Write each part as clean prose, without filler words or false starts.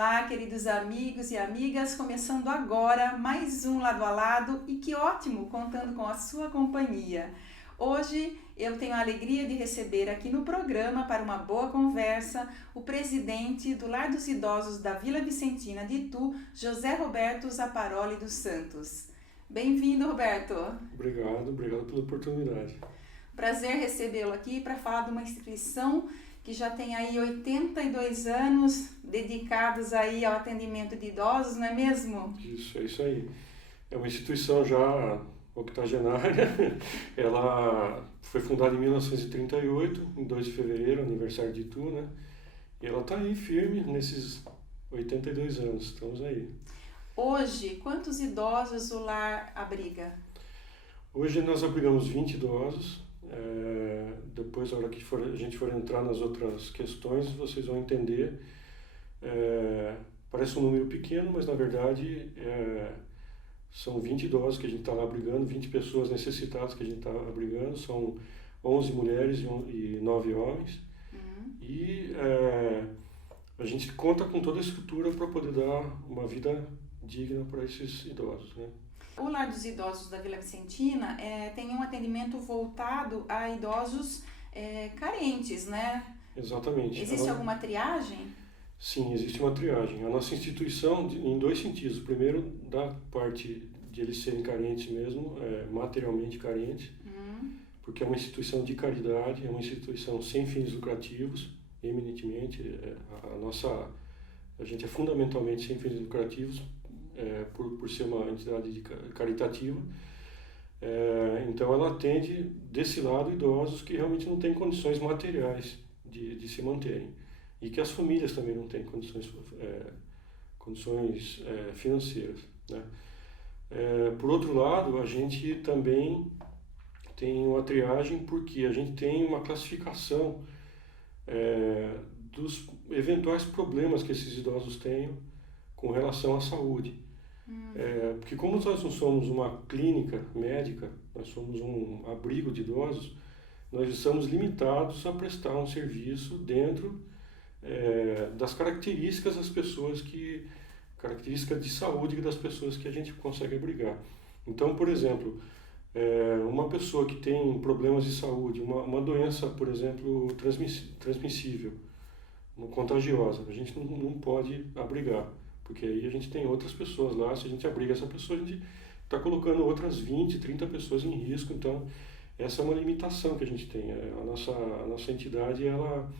Olá, queridos amigos e amigas, começando agora mais um Lado a Lado e que ótimo contando com a sua companhia. Hoje eu tenho a alegria de receber aqui no programa para uma boa conversa o presidente do Lar dos Idosos da Vila Vicentina de Itu, José Roberto Zaparoli dos Santos. Bem-vindo, Roberto. Obrigado pela oportunidade. Prazer recebê-lo aqui para falar de uma instituição que já tem aí 82 anos dedicados aí ao atendimento de idosos, não é mesmo? Isso, é isso aí. É uma instituição já octogenária. Ela foi fundada em 1938, em 2 de fevereiro, aniversário de Itu, né? E ela está aí firme nesses 82 anos, estamos aí. Hoje, quantos idosos o lar abriga? Hoje nós abrigamos 20 idosos. Depois, na hora que a gente for entrar nas outras questões, vocês vão entender. Parece um número pequeno, mas na verdade são 20 idosos que a gente está lá abrigando, 20 pessoas necessitadas que a gente está abrigando, são 11 mulheres e 9 homens. E a gente conta com toda a estrutura para poder dar uma vida digna para esses idosos, né? O Lar dos Idosos da Vila Vicentina tem um atendimento voltado a idosos carentes, né? Exatamente. Existe alguma triagem? Sim, existe uma triagem. A nossa instituição, em 2 sentidos. Primeiro, da parte de eles serem carentes mesmo, materialmente carentes, porque é uma instituição de caridade, é uma instituição sem fins lucrativos, eminentemente. A gente é fundamentalmente sem fins lucrativos, por ser uma entidade caritativa. Então ela atende desse lado idosos que realmente não têm condições materiais de se manterem e que as famílias também não têm condições financeiras, né? Por outro lado, a gente também tem uma triagem porque a gente tem uma classificação dos eventuais problemas que esses idosos tenham com relação à saúde. Porque como nós não somos uma clínica médica, nós somos um abrigo de idosos, nós estamos limitados a prestar um serviço dentro das características características de saúde das pessoas que a gente consegue abrigar. Então, por exemplo, uma pessoa que tem problemas de saúde, uma doença, por exemplo, transmissível, contagiosa, a gente não pode abrigar. Porque aí a gente tem outras pessoas lá, se a gente abriga essa pessoa, a gente está colocando outras 20, 30 pessoas em risco. Então, essa é uma limitação que a gente tem. A nossa entidade, ela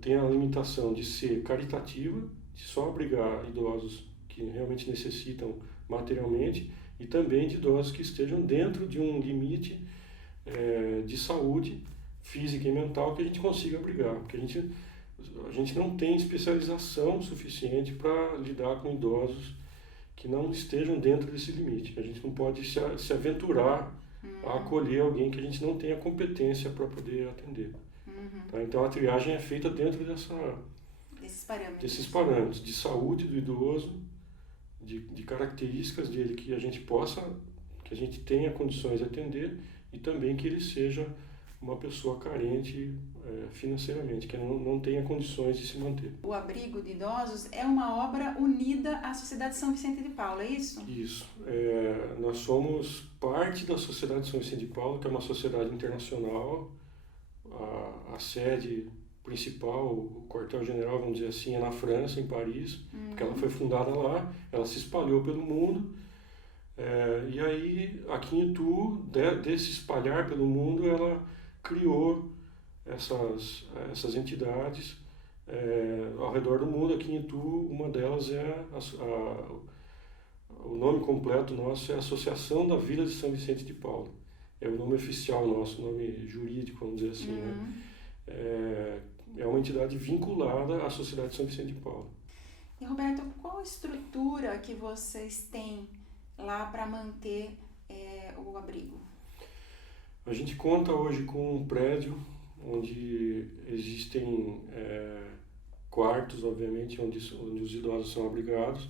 tem a limitação de ser caritativa, de só abrigar idosos que realmente necessitam materialmente, e também de idosos que estejam dentro de um limite de saúde física e mental que a gente consiga abrigar. Porque a gente não tem especialização suficiente para lidar com idosos que não estejam dentro desse limite. A gente não pode se aventurar a acolher alguém que a gente não tenha competência para poder atender. Tá? Então a triagem é feita dentro desses parâmetros de saúde do idoso, de características dele que a gente tenha condições de atender e também que ele seja uma pessoa carente financeiramente, que não tenha condições de se manter. O abrigo de idosos é uma obra unida à Sociedade São Vicente de Paulo, é isso? Isso. Nós somos parte da Sociedade São Vicente de Paulo, que é uma sociedade internacional. A sede principal, o quartel-general, vamos dizer assim, é na França, em Paris, porque ela foi fundada lá, ela se espalhou pelo mundo. E aí, aqui em Itu, desse espalhar pelo mundo, ela criou essas entidades ao redor do mundo. Aqui em Itu, uma delas o nome completo nosso é Associação da Vila de São Vicente de Paulo. É o nome oficial nosso, o nome jurídico, vamos dizer assim, né? É uma entidade vinculada à Sociedade de São Vicente de Paulo. E Roberto, qual a estrutura que vocês têm lá para manter o abrigo? A gente conta hoje com um prédio onde existem quartos, obviamente, onde os idosos são abrigados.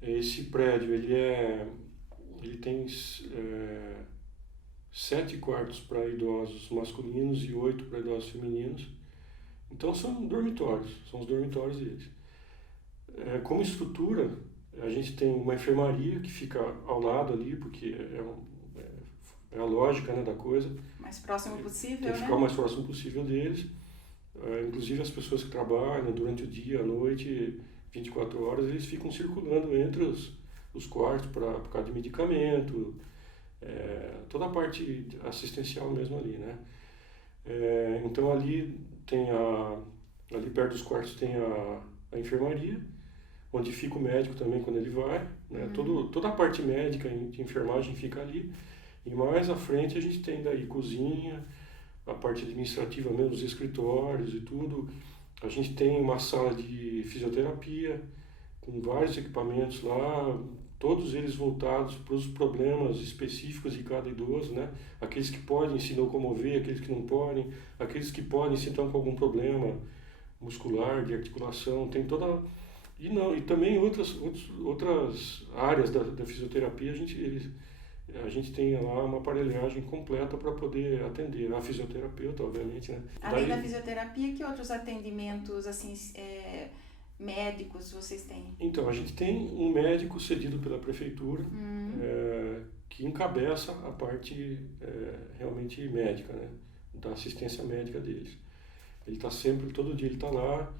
Esse prédio ele tem 7 quartos para idosos masculinos e 8 para idosos femininos. Então são dormitórios, são os dormitórios deles. Como estrutura, a gente tem uma enfermaria que fica ao lado ali, porque é a lógica, né, da coisa. Mais próximo possível, Tem que né? ficar o mais próximo possível deles. Inclusive as pessoas que trabalham durante o dia, à noite, 24 horas, eles ficam circulando entre os quartos por causa de medicamento, toda a parte assistencial mesmo ali, né? Então ali ali perto dos quartos tem a enfermaria, onde fica o médico também quando ele vai, né? Toda a parte médica de enfermagem fica ali. E mais à frente a gente tem daí cozinha, a parte administrativa mesmo, os escritórios e tudo. A gente tem uma sala de fisioterapia com vários equipamentos lá, todos eles voltados para os problemas específicos de cada idoso, né? Aqueles que podem se locomover, aqueles que não podem, aqueles que podem se estão com algum problema muscular, de articulação, tem toda... E também outras áreas da fisioterapia, a gente tem lá uma aparelhagem completa para poder atender a fisioterapeuta, obviamente, né? Além da fisioterapia, que outros atendimentos, assim, médicos vocês têm? Então, a gente tem um médico cedido pela prefeitura, que encabeça a parte realmente médica, né? Da assistência médica deles. Ele está sempre, todo dia ele está lá,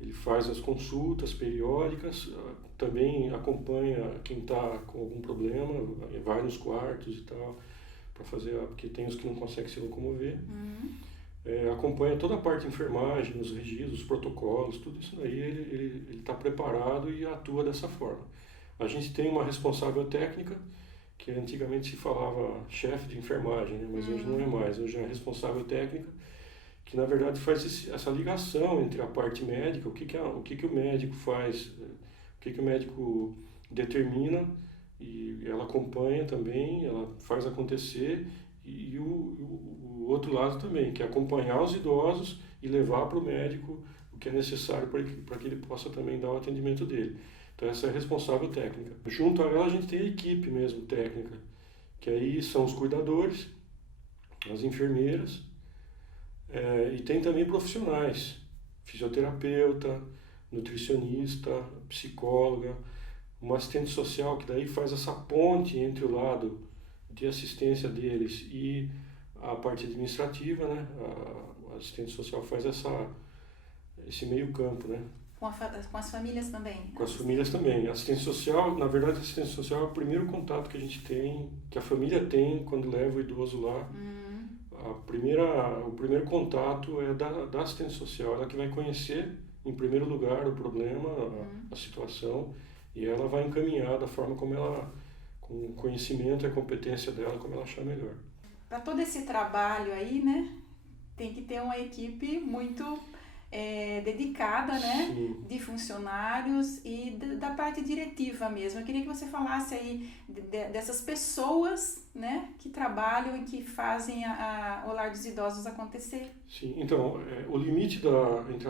ele faz as consultas periódicas, também acompanha quem está com algum problema, vai nos quartos e tal, para fazer, porque tem os que não conseguem se locomover. Acompanha toda a parte de enfermagem, os registros, os protocolos, tudo isso daí ele está preparado e atua dessa forma. A gente tem uma responsável técnica, que antigamente se falava chefe de enfermagem, né? Mas hoje não é mais, hoje é responsável técnica, que na verdade faz essa ligação entre a parte médica, o que o médico faz, o que o médico determina, e ela acompanha também, ela faz acontecer, e o outro lado também, que é acompanhar os idosos e levar para o médico o que é necessário para que ele possa também dar o atendimento dele. Então essa é a responsável técnica. Junto a ela a gente tem a equipe mesmo técnica, que aí são os cuidadores, as enfermeiras, e tem também profissionais, fisioterapeuta, nutricionista, psicóloga, uma assistente social que daí faz essa ponte entre o lado de assistência deles e a parte administrativa, né? A assistente social faz esse meio campo, né? Com as famílias também? Com as famílias também. A assistência social, na verdade, a assistência social é o primeiro contato que a gente tem, que a família tem quando leva o idoso lá. O primeiro contato é da assistente social, ela que vai conhecer, em primeiro lugar, o problema, a situação, e ela vai encaminhar da forma como ela, com o conhecimento e a competência dela, como ela achar melhor. Para todo esse trabalho aí, né, tem que ter uma equipe muito dedicada, né, Sim. de funcionários e da parte diretiva mesmo. Eu queria que você falasse aí dessas pessoas, né, que trabalham e que fazem o Lar dos Idosos acontecer. Sim, então, o limite entre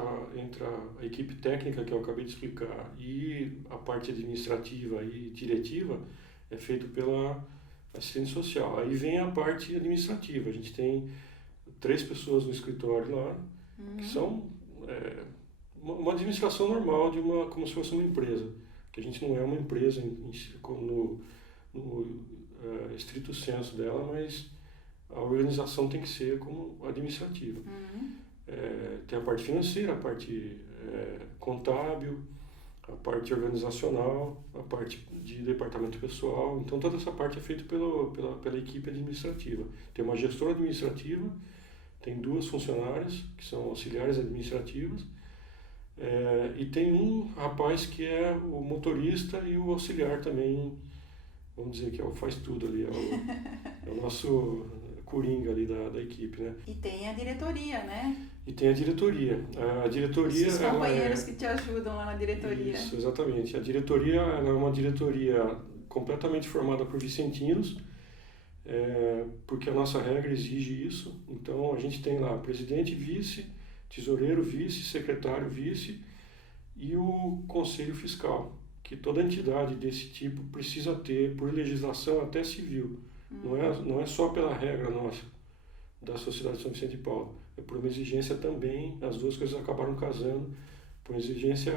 a equipe técnica que eu acabei de explicar e a parte administrativa e diretiva é feito pela assistente social. Aí vem a parte administrativa. A gente tem 3 pessoas no escritório lá, que são uma administração normal como se fosse uma empresa, que a gente não é uma empresa no estrito senso dela, mas a organização tem que ser como administrativa. Tem a parte financeira, a parte contábil, a parte organizacional, a parte de departamento pessoal. Então toda essa parte é feita pela equipe administrativa. Tem uma gestora administrativa, tem 2 funcionárias que são auxiliares administrativas, e tem um rapaz que é o motorista e o auxiliar também, vamos dizer que faz tudo ali, é o nosso coringa ali da equipe, né? E tem a diretoria, né? E tem a diretoria. A diretoria... Os companheiros que te ajudam lá na diretoria. Isso, exatamente. A diretoria ela é uma diretoria completamente formada por vicentinos, porque a nossa regra exige isso. Então a gente tem lá presidente, vice, tesoureiro, vice, secretário, vice e o conselho fiscal, que toda entidade desse tipo precisa ter por legislação até civil. Não é só pela regra nossa da Sociedade de São Vicente de Paulo, é por uma exigência também, as 2 coisas acabaram casando, por uma exigência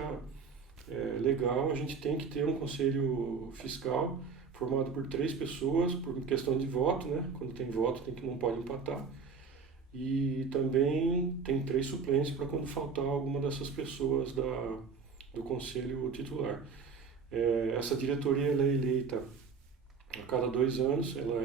legal, a gente tem que ter um conselho fiscal formado por 3 pessoas, por questão de voto, né? Quando tem voto não pode empatar. E também tem 3 suplentes para quando faltar alguma dessas pessoas do conselho titular. Essa diretoria ela é eleita a cada 2 anos, ela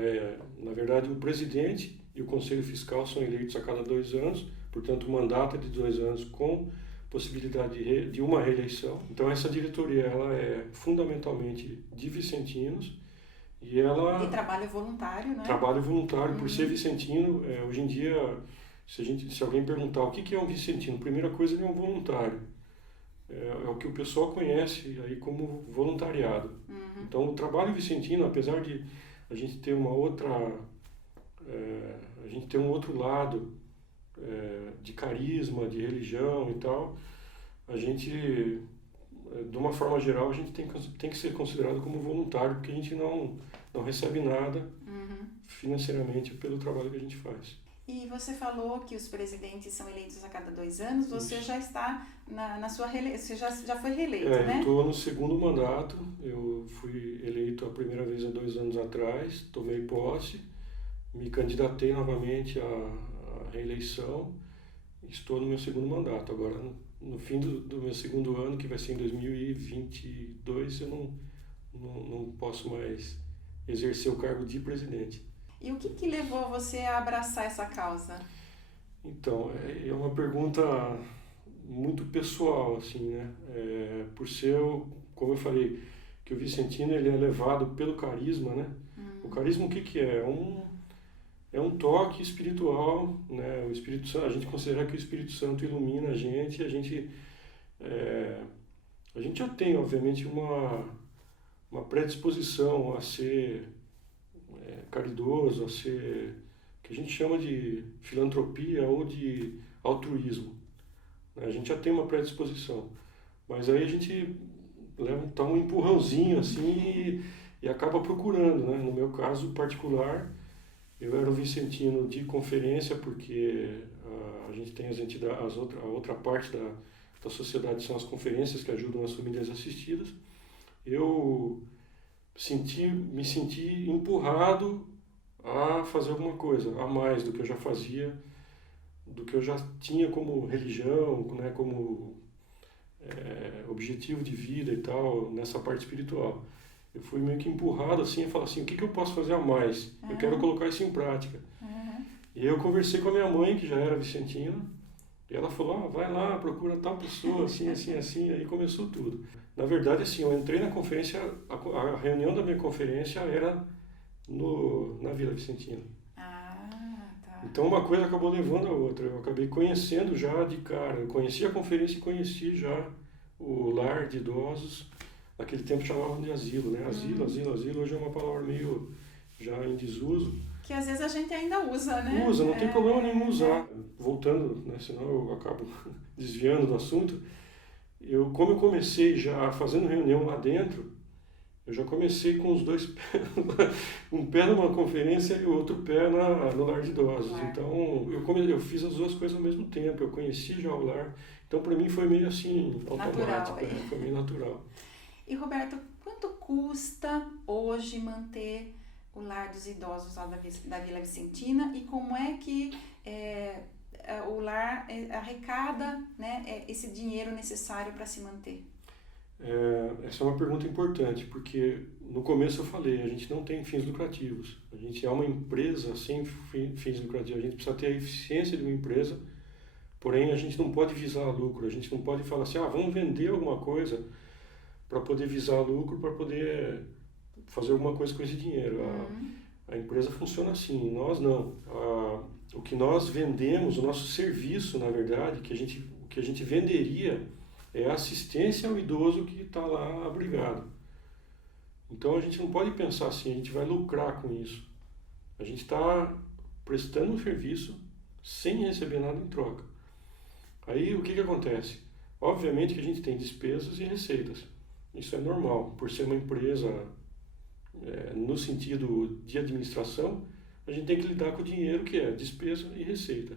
na verdade, o presidente e o conselho fiscal são eleitos a cada 2 anos, portanto, o mandato é de 2 anos com possibilidade de uma reeleição. Então, essa diretoria ela é fundamentalmente de vicentinos e ela... De trabalho voluntário, né? Trabalho voluntário, por ser vicentino. Hoje em dia, se alguém perguntar o que é um vicentino, a primeira coisa ele é um voluntário. É o que o pessoal conhece aí como voluntariado. Então, o trabalho vicentino, apesar de a gente ter uma outra... a gente ter um outro lado de carisma, de religião e tal, a gente, de uma forma geral, a gente tem que ser considerado como voluntário, porque a gente não recebe nada financeiramente pelo trabalho que a gente faz. E você falou que os presidentes são eleitos a cada 2 anos, você já está na sua reeleição, você já foi reeleito, né? Eu estou no 2º mandato, eu fui eleito a primeira vez há 2 anos atrás, tomei posse, me candidatei novamente à reeleição, estou no meu 2º mandato. Agora, no fim do meu 2º ano, que vai ser em 2022, eu não posso mais exercer o cargo de presidente. E o que levou você a abraçar essa causa? Então, é uma pergunta muito pessoal, assim, né? Por ser, como eu falei, que o vicentino ele é levado pelo carisma, né? O carisma, o que é? É um toque espiritual, né? O Espírito Santo, a gente considera que o Espírito Santo ilumina a gente já tem, obviamente, uma predisposição a ser caridoso, a ser, que a gente chama de filantropia ou de altruísmo. A gente já tem uma predisposição, mas aí a gente dá um empurrãozinho assim e acaba procurando, né? No meu caso particular, eu era o vicentino de conferência, porque a gente tem as entidades, a outra parte da sociedade são as conferências que ajudam as famílias assistidas. Eu me senti empurrado a fazer alguma coisa a mais do que eu já fazia, do que eu já tinha como religião, né, como objetivo de vida e tal, nessa parte espiritual. Eu fui meio que empurrado assim a falar assim, o que eu posso fazer a mais? Eu quero colocar isso em prática. E eu conversei com a minha mãe, que já era vicentina, e ela falou, vai lá, procura tal pessoa, assim, assim, assim, aí começou tudo. Na verdade, assim, eu entrei na conferência, a reunião da minha conferência era na Vila Vicentina. Tá. Então uma coisa acabou levando a outra, eu acabei conhecendo já de cara, eu conheci a conferência e conheci já o lar de idosos, naquele tempo chamavam de asilo, né? Asilo, hoje é uma palavra meio já em desuso. Que às vezes a gente ainda usa, né? Usa, não tem problema nenhum usar. Voltando, né, senão eu acabo desviando do assunto. Como eu comecei já fazendo reunião lá dentro, eu já comecei com os 2 pés, um pé numa conferência e o outro pé no lar de idosos. Então, eu fiz as 2 coisas ao mesmo tempo, eu conheci já o lar. Então, para mim foi meio assim, automático, foi meio natural. E Roberto, quanto custa hoje manter o lar dos idosos lá da Vila Vicentina e como é que o lar arrecada, né, esse dinheiro necessário para se manter? Essa é uma pergunta importante, porque no começo eu falei, a gente não tem fins lucrativos. A gente é uma empresa sem fins lucrativos, a gente precisa ter a eficiência de uma empresa, porém a gente não pode visar lucro, a gente não pode falar assim, vamos vender alguma coisa para poder visar lucro, para poder fazer alguma coisa com esse dinheiro. A empresa funciona assim, nós não. O que nós vendemos, o nosso serviço, na verdade, o que a gente venderia é a assistência ao idoso que está lá abrigado. Então a gente não pode pensar assim, a gente vai lucrar com isso. A gente está prestando um serviço sem receber nada em troca. Aí o que acontece? Obviamente que a gente tem despesas e receitas. Isso é normal, por ser uma empresa no sentido de administração, a gente tem que lidar com o dinheiro que é despesa e receita.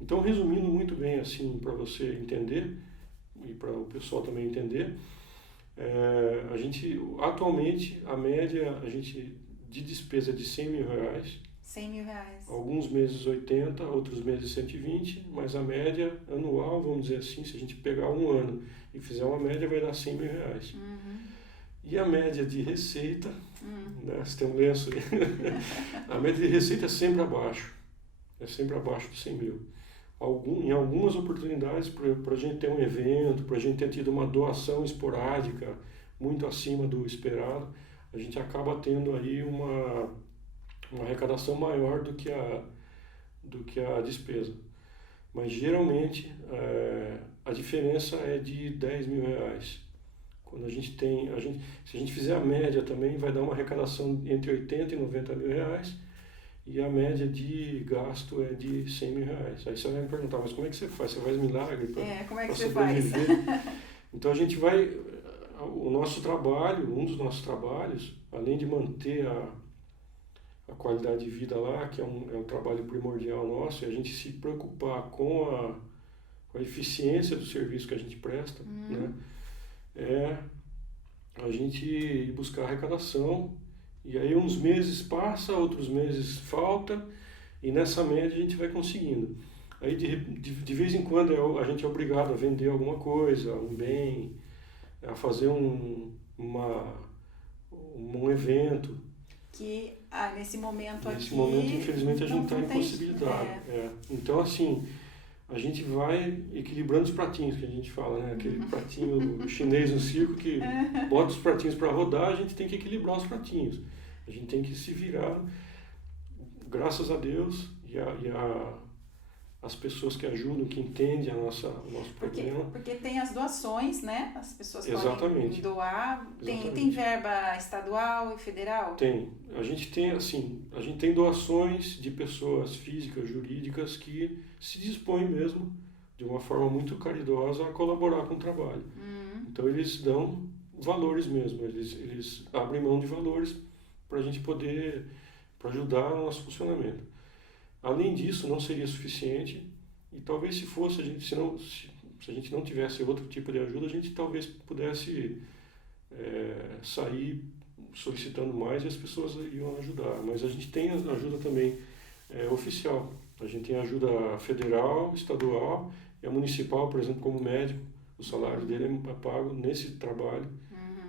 Então, resumindo muito bem assim para você entender, e para o pessoal também entender, a gente, atualmente, a média de despesa é de R$100 mil. R$100.000. Alguns meses 80, outros meses 120, mas a média anual, vamos dizer assim, se a gente pegar um ano e fizer uma média, vai dar R$100 mil. E a média de receita, né, você tem um lenço aí, a média de receita é sempre abaixo de 100 mil. Em algumas oportunidades, para a gente ter um evento, para a gente ter tido uma doação esporádica muito acima do esperado, a gente acaba tendo aí uma arrecadação maior do que a despesa. Mas geralmente a diferença é de R$10 mil. Quando se a gente fizer a média também, vai dar uma arrecadação entre 80 e 90 mil reais, e a média de gasto é de R$100 mil. Aí você vai me perguntar, mas como é que você faz? Você faz milagre para como é que você sobreviver? faz? Então a gente um dos nossos trabalhos, além de manter a qualidade de vida lá, que é um trabalho primordial nosso, é a gente se preocupar com a eficiência do serviço que a gente presta, né? É a gente ir buscar arrecadação, e aí uns meses passa, outros meses falta, e nessa média a gente vai conseguindo. Aí de vez em quando a gente é obrigado a vender alguma coisa, um bem, a fazer um evento. Que nesse momento infelizmente, a gente está impossibilitado. Então, assim, a gente vai equilibrando os pratinhos, que a gente fala, né? Aquele pratinho chinês no circo que bota os pratinhos para rodar, a gente tem que equilibrar os pratinhos. A gente tem que se virar, graças a Deus, as pessoas que ajudam, que entendem o nosso problema. Porque tem as doações, né? As pessoas Exatamente. podem doar. Exatamente. Tem verba estadual e federal? Tem. A gente tem doações de pessoas físicas, jurídicas, que se dispõem mesmo, de uma forma muito caridosa, a colaborar com o trabalho. Então eles dão valores mesmo, eles abrem mão de valores para a gente poder, para ajudar no nosso funcionamento. Além disso, não seria suficiente, e talvez se fosse, se a gente não tivesse outro tipo de ajuda, a gente talvez pudesse sair solicitando mais e as pessoas iam ajudar. Mas a gente tem ajuda também oficial. A gente tem ajuda federal, estadual e a municipal, por exemplo, como médico. O salário dele é pago nesse trabalho.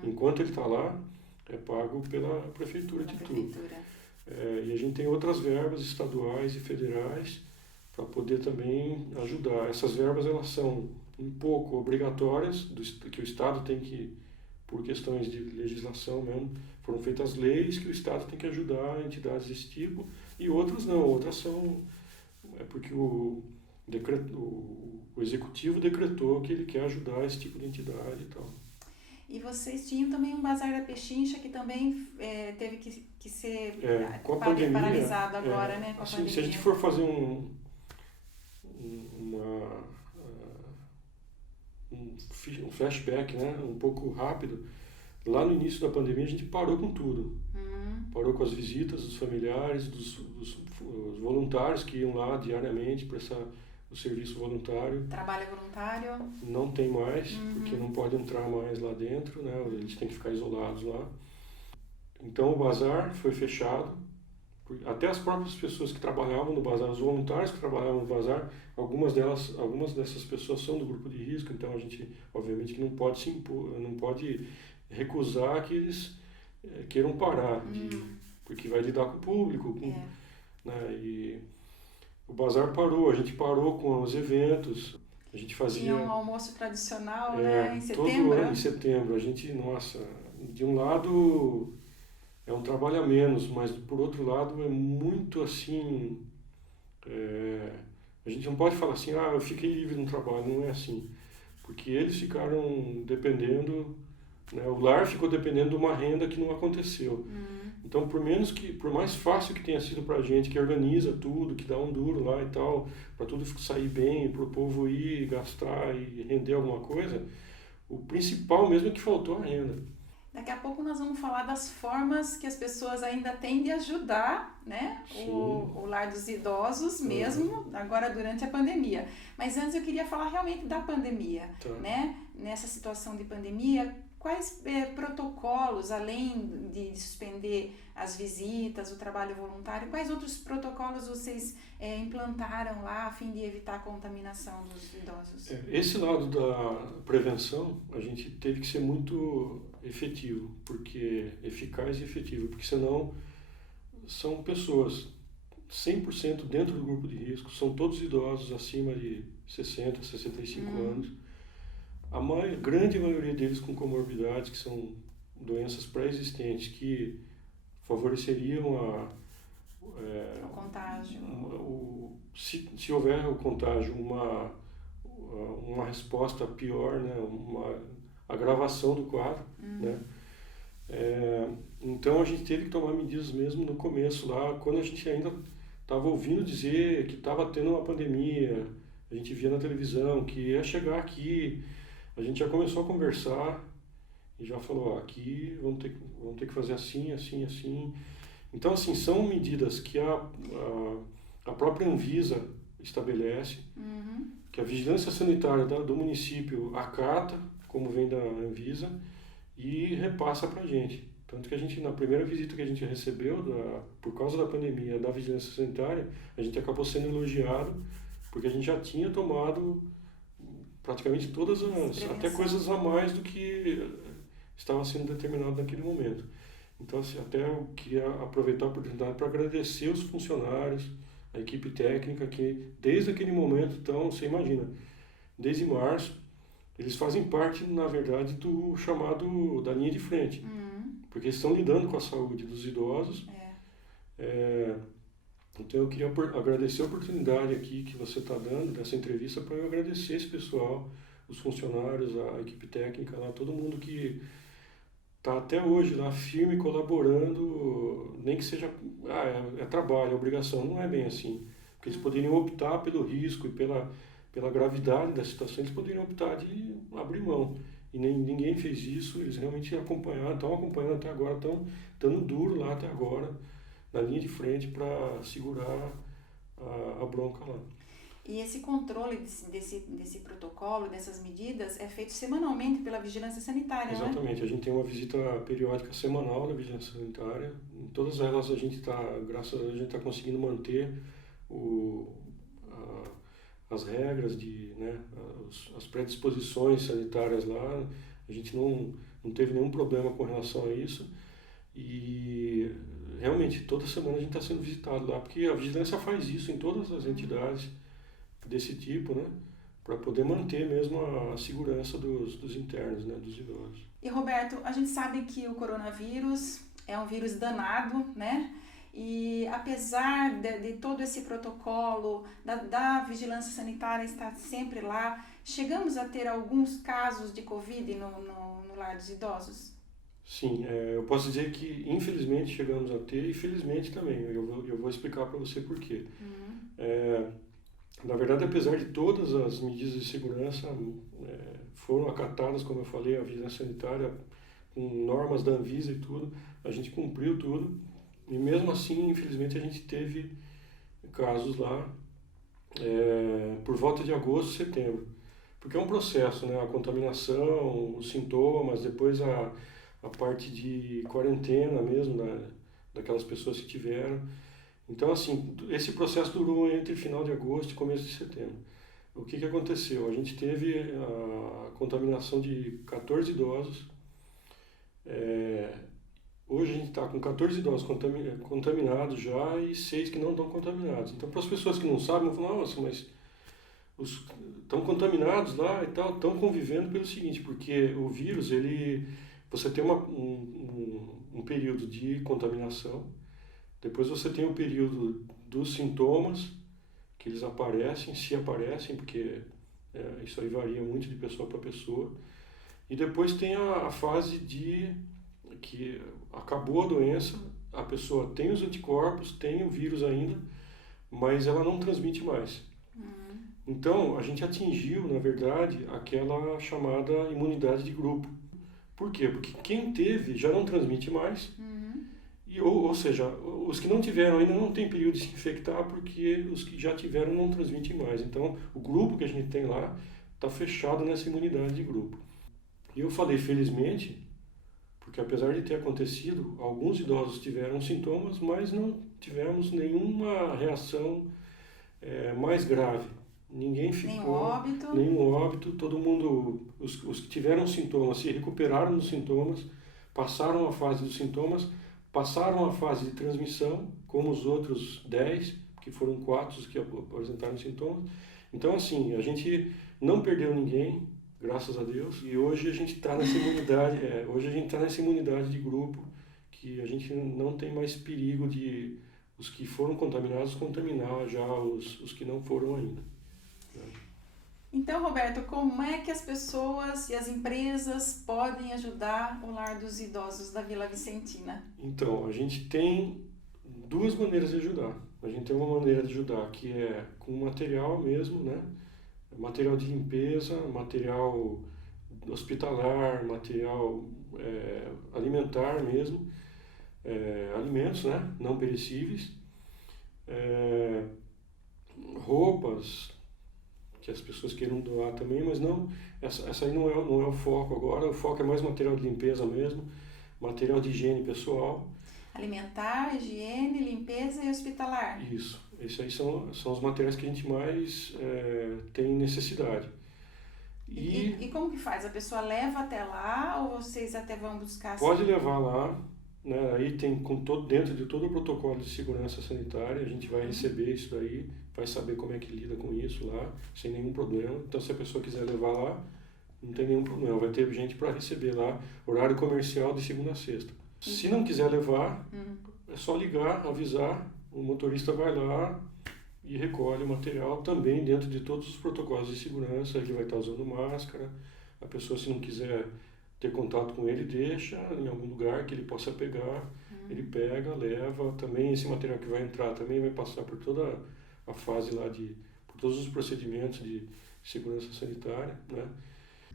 Enquanto ele está lá, é pago pela prefeitura de tudo. E a gente tem outras verbas estaduais e federais para poder também ajudar. Essas verbas, elas são um pouco obrigatórias, que o Estado tem que, por questões de legislação mesmo, foram feitas leis que o Estado tem que ajudar entidades desse tipo, e outras não, outras são porque o Executivo decretou que ele quer ajudar esse tipo de entidade e tal. E vocês tinham também um Bazar da Pechincha que também teve que ser paralisado agora, né? Com a pandemia. Se a gente for fazer um flashback, né, um pouco rápido, lá no início da pandemia a gente parou com tudo. Parou com as visitas dos familiares, dos voluntários que iam lá diariamente prestar o serviço voluntário. Trabalho voluntário? Não tem mais, porque não pode entrar mais lá dentro, né? Eles têm que ficar isolados lá. Então o bazar foi fechado. Até as próprias pessoas que trabalhavam no bazar, os voluntários que trabalhavam no bazar, algumas dessas pessoas são do grupo de risco, então a gente, obviamente, que não pode se impor, não pode recusar que eles queiram parar, porque vai lidar com o público, né? E o bazar parou, a gente parou com os eventos, a gente fazia... Tinha um almoço tradicional, né, em setembro? Todo ano em setembro, a gente, de um lado é um trabalho a menos, mas por outro lado é muito assim, a gente não pode falar assim, eu fiquei livre no trabalho, não é assim, porque eles ficaram dependendo, né, o lar ficou dependendo de uma renda que não aconteceu. Então, por mais fácil que tenha sido para a gente, que organiza tudo, que dá um duro lá e tal, para tudo sair bem, para o povo ir gastar e render alguma coisa, o principal mesmo é que faltou a renda. Daqui a pouco nós vamos falar das formas que as pessoas ainda têm de ajudar, né, o lar dos idosos mesmo, agora durante a pandemia. Mas antes eu queria falar realmente da pandemia, né? nessa situação de pandemia, quais protocolos, além de suspender as visitas, o trabalho voluntário, quais outros protocolos vocês implantaram lá a fim de evitar a contaminação dos idosos? Esse lado da prevenção, a gente teve que ser muito efetivo, eficaz e efetivo, porque senão são pessoas 100% dentro do grupo de risco, são todos idosos acima de 60, 65 anos. A grande maioria deles com comorbidades, que são doenças pré-existentes, que favoreceriam o contágio. Se houver o contágio, uma resposta pior, né? Uma agravação do quadro. Né? Então a gente teve que tomar medidas mesmo no começo, lá, quando a gente ainda estava ouvindo dizer que estava tendo uma pandemia, a gente via na televisão que ia chegar aqui. A gente já começou a conversar e já falou, aqui vamos ter que fazer assim, assim, assim. Então, assim, são medidas que a própria Anvisa estabelece, que a vigilância sanitária do município acata, como vem da Anvisa, e repassa para a gente. Tanto que a gente, na primeira visita que a gente recebeu, por causa da pandemia, da vigilância sanitária, a gente acabou sendo elogiado, porque a gente já tinha tomado praticamente todas até coisas a mais do que estava sendo determinado naquele momento. Então, assim, até eu queria aproveitar a oportunidade para agradecer os funcionários, a equipe técnica, que desde aquele momento, então, você imagina, desde março, eles fazem parte, na verdade, do chamado da linha de frente, porque eles estão lidando com a saúde dos idosos. Então eu queria agradecer a oportunidade aqui que você está dando, dessa entrevista, para eu agradecer esse pessoal, os funcionários, a equipe técnica lá, todo mundo que está até hoje lá firme, colaborando, nem que seja, é trabalho, é obrigação, não é bem assim. Porque eles poderiam optar pelo risco e pela gravidade da situação, eles poderiam optar de abrir mão. E ninguém fez isso, eles realmente estão acompanhando até agora, estão dando duro lá até agora, na linha de frente para segurar a bronca lá. E esse controle desse protocolo, dessas medidas, é feito semanalmente pela Vigilância Sanitária, não é? Exatamente, a gente tem uma visita periódica semanal da Vigilância Sanitária. Em todas elas a gente está, graças a Deus, a gente está conseguindo manter as regras, as predisposições sanitárias lá. A gente não teve nenhum problema com relação a isso. E realmente, toda semana a gente está sendo visitado lá, porque a vigilância faz isso em todas as entidades desse tipo, né? Para poder manter mesmo a segurança dos internos, né? Dos idosos. E Roberto, a gente sabe que o coronavírus é um vírus danado, né? E apesar de todo esse protocolo, da vigilância sanitária estar sempre lá, chegamos a ter alguns casos de Covid no lar dos idosos? Sim, eu posso dizer que infelizmente chegamos a ter e felizmente também. Eu vou explicar para você por quê. Na verdade, apesar de todas as medidas de segurança foram acatadas, como eu falei, a vigilância sanitária, com normas da Anvisa e tudo, a gente cumpriu tudo. E mesmo assim, infelizmente, a gente teve casos lá por volta de agosto, setembro. Porque é um processo, né? A contaminação, os sintomas, depois a parte de quarentena mesmo, daquelas pessoas que tiveram. Então, assim, esse processo durou entre final de agosto e começo de setembro. O que aconteceu? A gente teve a contaminação de 14 idosos. Hoje a gente está com 14 idosos contaminados já e 6 que não estão contaminados. Então, para as pessoas que não sabem, vão falar, nossa, mas estão contaminados lá e tal, estão convivendo pelo seguinte, porque o vírus, você tem um período de contaminação, depois você tem o período dos sintomas, que eles aparecem, se aparecem, porque isso aí varia muito de pessoa para pessoa, e depois tem a fase que acabou a doença, a pessoa tem os anticorpos, tem o vírus ainda, mas ela não transmite mais. Então, a gente atingiu, na verdade, aquela chamada imunidade de grupo. Por quê? Porque quem teve já não transmite mais, ou seja, os que não tiveram ainda não tem período de se infectar, porque os que já tiveram não transmitem mais. Então, o grupo que a gente tem lá tá fechado nessa imunidade de grupo. E eu falei felizmente, porque apesar de ter acontecido, alguns idosos tiveram sintomas, mas não tivemos nenhuma reação mais grave. Ninguém ficou, nenhum óbito, todo mundo, os que tiveram sintomas se recuperaram dos sintomas, passaram a fase dos sintomas, passaram a fase de transmissão, como os outros 10, que foram 4 os que apresentaram sintomas. Então, assim, a gente não perdeu ninguém, graças a Deus, e hoje a gente está nessa imunidade, hoje a gente está nessa imunidade de grupo, que a gente não tem mais perigo de os que foram contaminados contaminar já os que não foram ainda. Então, Roberto, como é que as pessoas e as empresas podem ajudar o Lar dos Idosos da Vila Vicentina? Então, a gente tem 2 maneiras de ajudar. A gente tem uma maneira de ajudar que é com material mesmo, né? Material de limpeza, material hospitalar, material alimentar mesmo, alimentos, né? Não perecíveis, roupas, que as pessoas queiram doar também, mas não, essa aí não é o foco agora, o foco é mais material de limpeza mesmo, material de higiene pessoal. Alimentar, higiene, limpeza e hospitalar. Isso, esses aí são os materiais que a gente mais tem necessidade. E como que faz? A pessoa leva até lá ou vocês até vão buscar? Pode levar lá, né? Aí tem dentro de todo o protocolo de segurança sanitária, a gente vai receber isso daí, vai saber como é que lida com isso lá, sem nenhum problema. Então, se a pessoa quiser levar lá, não tem nenhum problema, vai ter gente para receber lá, horário comercial de segunda a sexta. Se não quiser levar, é só ligar, avisar, o motorista vai lá e recolhe o material também dentro de todos os protocolos de segurança, ele vai estar usando máscara, a pessoa se não quiser ter contato com ele, deixa em algum lugar que ele possa pegar, ele pega, leva, também esse material que vai entrar também vai passar por toda a fase lá por todos os procedimentos de segurança sanitária, né?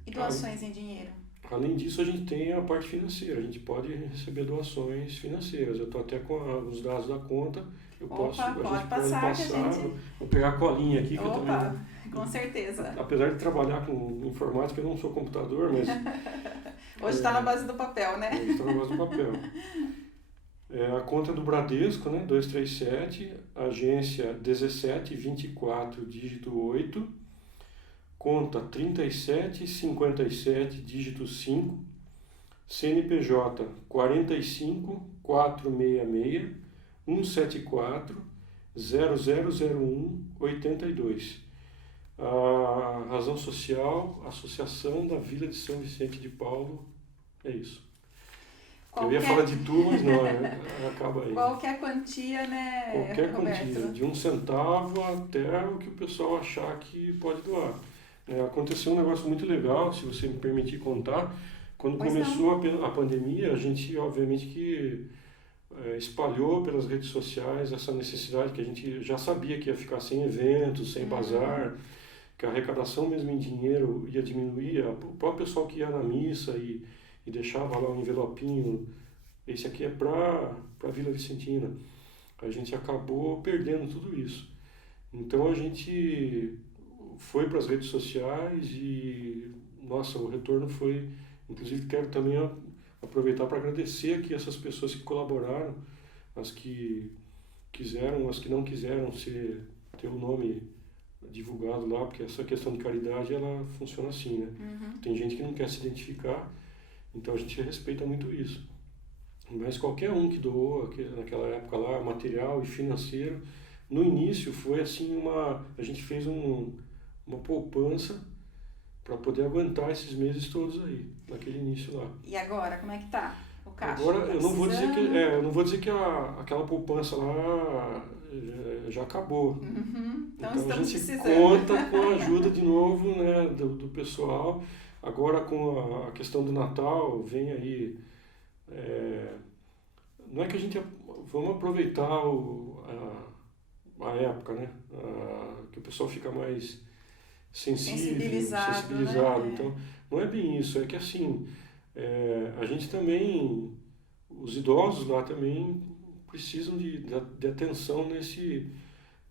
E doações em dinheiro? Além disso, a gente tem a parte financeira, a gente pode receber doações financeiras. Eu estou até com os dados da conta, pode passar. Vou pegar a colinha aqui. Que eu também, com certeza. Apesar de trabalhar com informática, eu não sou computador, mas... Hoje está na base do papel, né? Hoje está na base do papel. A conta é do Bradesco, né? 237, agência 1724, dígito 8, conta 3757, dígito 5, CNPJ 45 466 174 0001 82. A razão social, Associação da Vila de São Vicente de Paulo, é isso. Eu ia falar de tudo, mas não, acaba aí. Qualquer quantia, né, Qualquer Roberto? quantia, de 1 centavo até o que o pessoal achar que pode doar. Aconteceu um negócio muito legal, se você me permitir contar. Quando começou a pandemia, a gente, obviamente, que espalhou pelas redes sociais essa necessidade que a gente já sabia que ia ficar sem eventos, sem bazar, que a arrecadação mesmo em dinheiro ia diminuir. O próprio pessoal que ia na missa e deixava lá um envelopinho, esse aqui é para a Vila Vicentina. A gente acabou perdendo tudo isso. Então a gente foi para as redes sociais e, nossa, o retorno foi... Inclusive quero também aproveitar para agradecer aqui essas pessoas que colaboraram, as que quiseram, as que não quiseram ter o nome divulgado lá, porque essa questão de caridade, ela funciona assim, né? Tem gente que não quer se identificar, então a gente respeita muito isso. Mas qualquer um que doou naquela época lá, material e financeiro, no início foi assim a gente fez uma poupança para poder aguentar esses meses todos aí, naquele início lá. E agora, como é que tá o caixa? Agora, eu não vou dizer que aquela poupança lá já acabou. Então a gente precisando. conta com a ajuda de novo, né, do pessoal. Agora com a questão do Natal, vem aí... não é que a gente... Vamos aproveitar a época, né? Que o pessoal fica mais sensibilizado. Né? Então, não é bem isso. É que assim, a gente também... Os idosos lá também precisam de atenção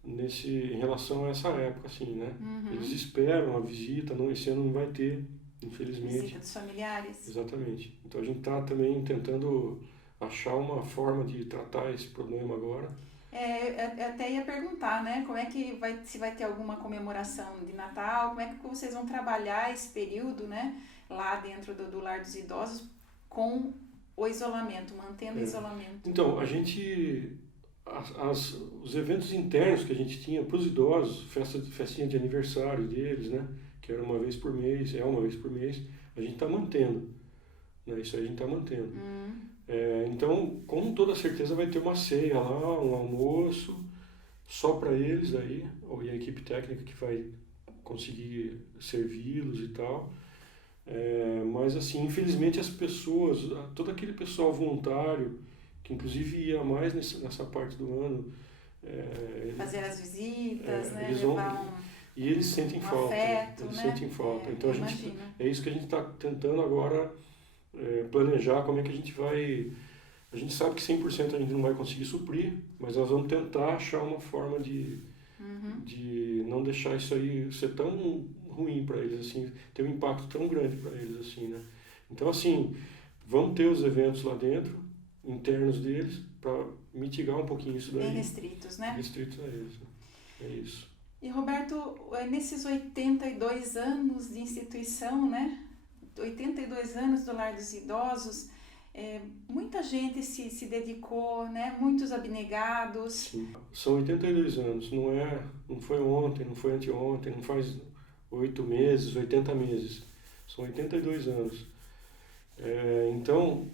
em relação a essa época, assim, né? Uhum. Eles esperam a visita, esse ano não vai ter, infelizmente. Visita dos familiares. Exatamente. Então a gente está também tentando achar uma forma de tratar esse problema agora. Eu até ia perguntar, né? Como é que se vai ter alguma comemoração de Natal, como é que vocês vão trabalhar esse período, né? Lá dentro do Lar dos Idosos com o isolamento, mantendo o isolamento. Então, a gente... os eventos internos que a gente tinha para os idosos, festinha de aniversário deles, né? Que era uma vez por mês, uma vez por mês, a gente está mantendo. Né? Isso aí a gente está mantendo. Então, com toda certeza vai ter uma ceia lá, um almoço, só para eles aí, e a equipe técnica que vai conseguir servi-los e tal. Mas assim, infelizmente as pessoas, todo aquele pessoal voluntário, que inclusive ia mais nessa parte do ano... fazer as visitas, né? Eles e eles sentem falta. Afeto, eles né? sentem falta. Então Imagino. é isso que a gente está tentando agora planejar, como é que a gente vai... A gente sabe que 100% a gente não vai conseguir suprir, mas nós vamos tentar achar uma forma de não deixar isso aí ser tão ruim para eles, assim, ter um impacto tão grande para eles, assim, né? Então, assim, vamos ter os eventos lá dentro, internos deles, para mitigar um pouquinho isso daí. Bem restritos, né? Restritos a eles. É isso. E, Roberto, nesses 82 anos de instituição, né? 82 anos do Lar dos Idosos, muita gente se dedicou, né? Muitos abnegados. Sim. São 82 anos, não foi ontem, não foi anteontem, não faz 8 meses, 80 meses. São 82 anos. Então,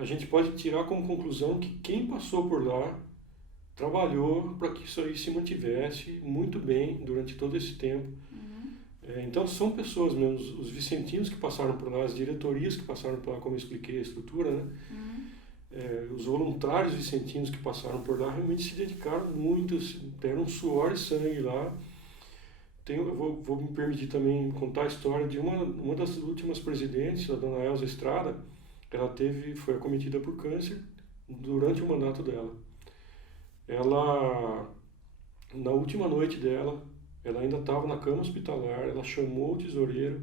a gente pode tirar como conclusão que quem passou por lá trabalhou para que isso aí se mantivesse muito bem durante todo esse tempo. Então são pessoas mesmo, os vicentinos que passaram por lá, as diretorias que passaram por lá, como eu expliquei a estrutura, né? Os voluntários vicentinos que passaram por lá realmente se dedicaram muito, deram foi sangue lá. Eu vou me permitir também contar a história de uma das últimas presidentes, a dona Elza Estrada. Ela foi acometida por câncer durante o mandato dela. Ela, na última noite dela, ela ainda estava na cama hospitalar, ela chamou o tesoureiro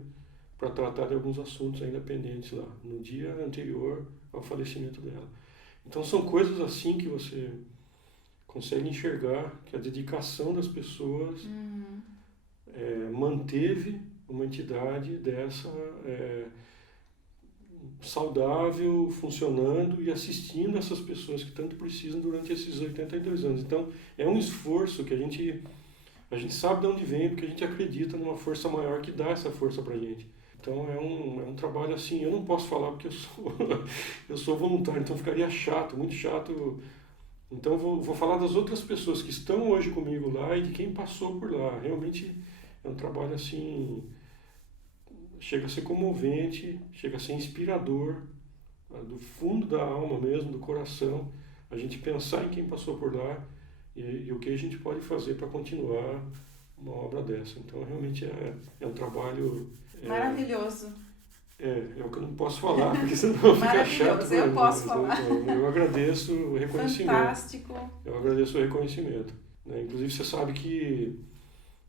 para tratar de alguns assuntos ainda pendentes lá, no dia anterior ao falecimento dela. Então são coisas assim que você consegue enxergar que a dedicação das pessoas manteve uma entidade dessa saudável, funcionando e assistindo essas pessoas que tanto precisam durante esses 82 anos. Então é um esforço que a gente sabe de onde vem, porque a gente acredita numa força maior que dá essa força pra gente. Então é um trabalho assim, eu não posso falar porque eu sou voluntário, então ficaria chato, muito chato. Então vou falar das outras pessoas que estão hoje comigo lá e de quem passou por lá. Realmente é um trabalho assim, chega a ser comovente, chega a ser inspirador, do fundo da alma mesmo, do coração, a gente pensar em quem passou por lá e o que a gente pode fazer para continuar uma obra dessa. Então, realmente é um trabalho... Maravilhoso. É o que eu não posso falar, porque senão fica chato. Eu posso falar. Eu agradeço o reconhecimento. Fantástico. Eu agradeço o reconhecimento. Né? Inclusive, você sabe que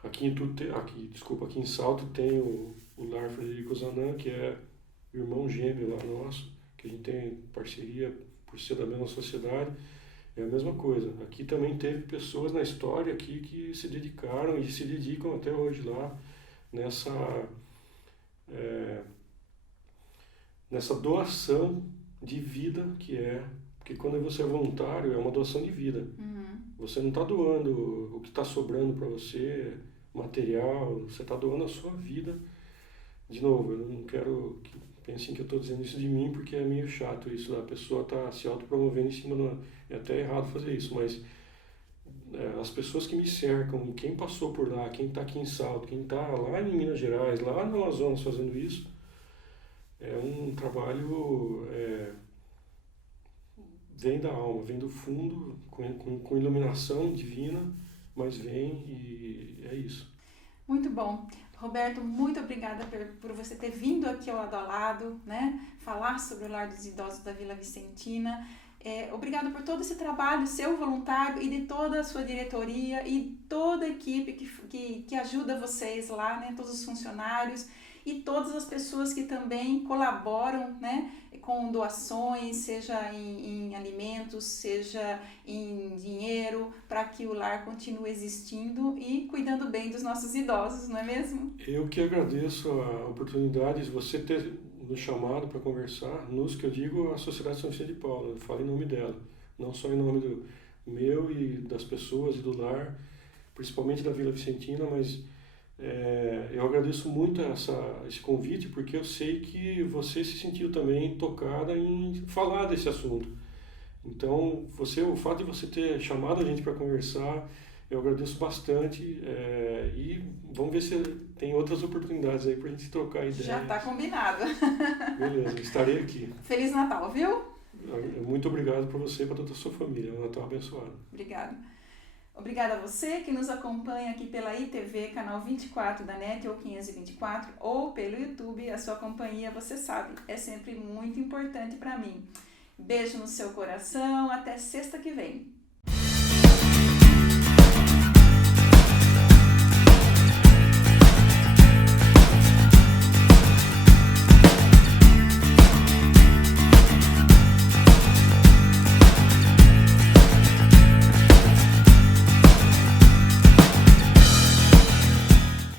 aqui em Salto tem o Lar Frederico Zanan, que é irmão gêmeo lá nosso, que a gente tem parceria por ser da mesma sociedade. É a mesma coisa. Aqui também teve pessoas na história aqui que se dedicaram e se dedicam até hoje lá nessa doação de vida porque quando você é voluntário é uma doação de vida. Você não está doando o que está sobrando para você, material, você está doando a sua vida. De novo, eu não quero que pensem que eu estou dizendo isso de mim, porque é meio chato isso, a pessoa está se autopromovendo em cima é até errado fazer isso, mas as pessoas que me cercam, e quem passou por lá, quem está aqui em Salto, quem está lá em Minas Gerais, lá no Amazonas fazendo isso, é um trabalho, vem da alma, vem do fundo, com iluminação divina, mas vem e é isso. Muito bom. Roberto, muito obrigada por você ter vindo aqui ao Lado a Lado, né? Falar sobre o Lar dos Idosos da Vila Vicentina. Obrigado por todo esse trabalho seu voluntário e de toda a sua diretoria e toda a equipe que ajuda vocês lá, né? Todos os funcionários e todas as pessoas que também colaboram, né? Com doações, seja em alimentos, seja em dinheiro, para que o lar continue existindo e cuidando bem dos nossos idosos, não é mesmo? Eu que agradeço a oportunidade de você ter nos chamado para conversar, que eu digo a Sociedade São Vicente de Paula, eu falo em nome dela, não só em nome do meu e das pessoas e do lar, principalmente da Vila Vicentina, mas eu agradeço muito esse convite, porque eu sei que você se sentiu também tocada em falar desse assunto. Então, o fato de você ter chamado a gente para conversar, eu agradeço bastante, e vamos ver se tem outras oportunidades aí para a gente trocar ideias. Já está combinado. Beleza, estarei aqui. Feliz Natal, viu? Muito obrigado para você e para toda a sua família. Um Natal abençoado. Obrigada. Obrigada a você que nos acompanha aqui pela ITV, canal 24 da NET ou 524, ou pelo YouTube. A sua companhia, você sabe, é sempre muito importante para mim. Beijo no seu coração, até sexta que vem.